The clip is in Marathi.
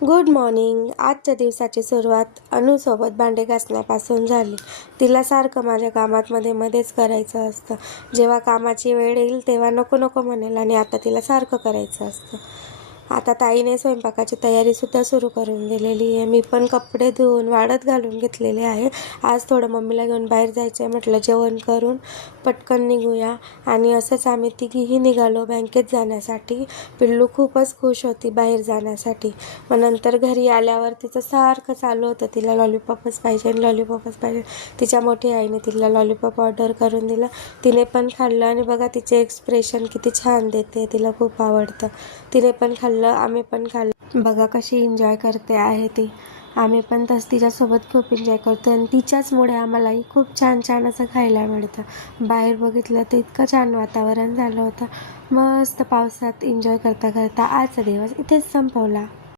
Good morning. आजच्या दिवसाची सुरुवात अनुसोबत भांडे घासण्यापासून झाली. तिला सारखं माझ्या कामात मध्येच करायचं असतं. जेव्हा कामाची वेळ येईल तेव्हा नको नको म्हणेल आणि आता तिला सारखं करायचं असतं. आता ताईने स्वयंपाकाची तयारीसुद्धा सुरू करून दिलेली आहे. मी पण कपडे धुवून वाळत घालून घेतलेले आहे. आज थोडं मम्मीला घेऊन बाहेर जायचं आहे. म्हटलं जेवण करून पटकन निघूया आणि असंच आम्ही तिघीही निघालो बँकेत जाण्यासाठी. पिल्लू खूपच खुश होती बाहेर जाण्यासाठी. मग नंतर घरी आल्यावर तिचं सारखं चालू होतं, तिला लॉलीपॉपच पाहिजे, लॉलीपॉपच पाहिजे. तिच्या मोठ्या आईने तिला लॉलीपॉप ऑर्डर करून दिलं. तिने पण खाल्लं आणि बघा तिचे एक्सप्रेशन किती छान देते, तिला खूप आवडतं. तिने पण खाल्लं, आम्ही पण खाल्लं. बघा कशी एन्जॉय करते आहे ती. आम्ही पण तिच्यासोबत खूप एन्जॉय करतो आणि तिच्याचमुळे आम्हालाही खूप छान छान असं खायला मिळतं. बाहेर बघितलं तर इतकं छान वातावरण झालं होतं. मस्त पावसात एन्जॉय करता करता आजचा दिवस इथेच संपवला.